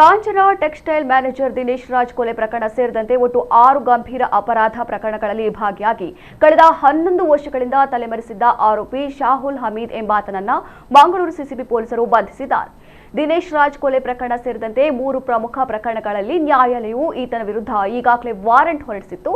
ಕಾಂಚನ textile manager Dinesh Raj ಕೊಲೆ ಪ್ರಕರಣ ಸೇರಿದಂತೆ ಒಟ್ಟು 6 ಗಂಭೀರ ಅಪರಾಧ ಪ್ರಕರಣಗಳಲ್ಲಿ ಭಾಗಿಯಾಗಿ ಕಳೆದ 11 ವರ್ಷಗಳಿಂದ ತಲೆಮರೆಸಿದ್ದ ಆರೋಪಿ ಶಾಹುಲ್ ಹಮೀದ್ ಎಂಬಾತನನ್ನ ಮಂಗಳೂರು ಸಿಸಿಬಿ ಪೊಲೀಸರು ಬಂಧಿಸಿದ್ದಾರೆ. ದಿನೇಶ್ ರಾಜ್ ಕೊಲೆ ಪ್ರಕರಣ ಸೇರಿದಂತೆ 3 ಪ್ರಮುಖ ಪ್ರಕರಣಗಳಲ್ಲಿ ನ್ಯಾಯಾಲಯವು ಈತನ ವಿರುದ್ಧ ಈಗಾಗಲೇ ವಾರೆಂಟ್ ಹೊರಡಿಸಿತ್ತು.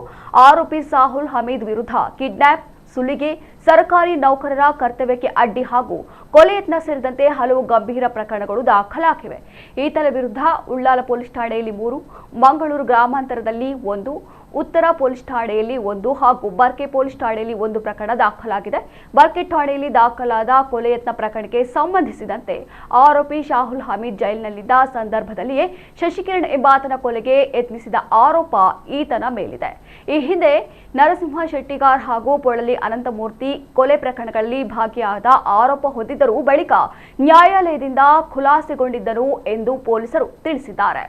ಆರೋಪಿ ಶಾಹುಲ್ ಹಮೀದ್ ವಿರುದ್ಧ ಕಿಡ್ನಾಪ್, ಸುಲಿಗೆ, ಸರ್ಕಾರಿ ನೌಕರರ ಕರ್ತವ್ಯಕ್ಕೆ ಅಡ್ಡಿ ಹಾಗೂ ಕೊಲೆ ಯತ್ನ ಸೇರಿದಂತೆ ಹಲವು ಗಂಭೀರ ಪ್ರಕರಣಗಳು ದಾಖಲಾಗಿವೆ. ಈತನ ವಿರುದ್ಧ ಉಳ್ಳಾಲ ಪೊಲೀಸ್ ಠಾಣೆಯಲ್ಲಿ 3, ಮಂಗಳೂರು ಗ್ರಾಮಾಂತರದಲ್ಲಿ 1, ಉತ್ತರ ಪೊಲೀಸ್ ಠಾಣೆಯಲ್ಲಿ 1 ಹಾಗೂ ಬರ್ಕೆ ಪೊಲೀಸ್ ಠಾಣೆಯಲ್ಲಿ 1 ಪ್ರಕರಣ ದಾಖಲಾಗಿದೆ. ಬರ್ಕೆ ಠಾಣೆಯಲ್ಲಿ ದಾಖಲಾದ ಕೊಲೆ ಯತ್ನ ಪ್ರಕರಣಕ್ಕೆ ಸಂಬಂಧಿಸಿದಂತೆ ಆರೋಪಿ ಶಾಹುಲ್ ಹಮೀದ್ ಜೈಲಿನಲ್ಲಿದ್ದ ಸಂದರ್ಭದಲ್ಲಿಯೇ ಶಶಿಕಿರಣ್ ಎಂಬಾತನ ಕೊಲೆಗೆ ಯತ್ನಿಸಿದ ಆರೋಪ ಈತನ ಮೇಲಿದೆ. ಈ ಹಿಂದೆ ನರಸಿಂಹ ಶೆಟ್ಟಿಗಾರ್ ಹಾಗೂ ಪೊಳಲಿ ಅನಂತಮೂರ್ತಿ ಕೊಲೆ ಪ್ರಕರಣಗಳಲ್ಲಿ ಭಾಗಿಯಾದ ಆರೋಪ ಹೊಂದಿದ್ದರೂ ಬಳಿಕ ನ್ಯಾಯಾಲಯದಿಂದ ಖುಲಾಸೆಗೊಂಡಿದ್ದರು ಎಂದು ಪೊಲೀಸರು ತಿಳಿಸಿದ್ದಾರೆ.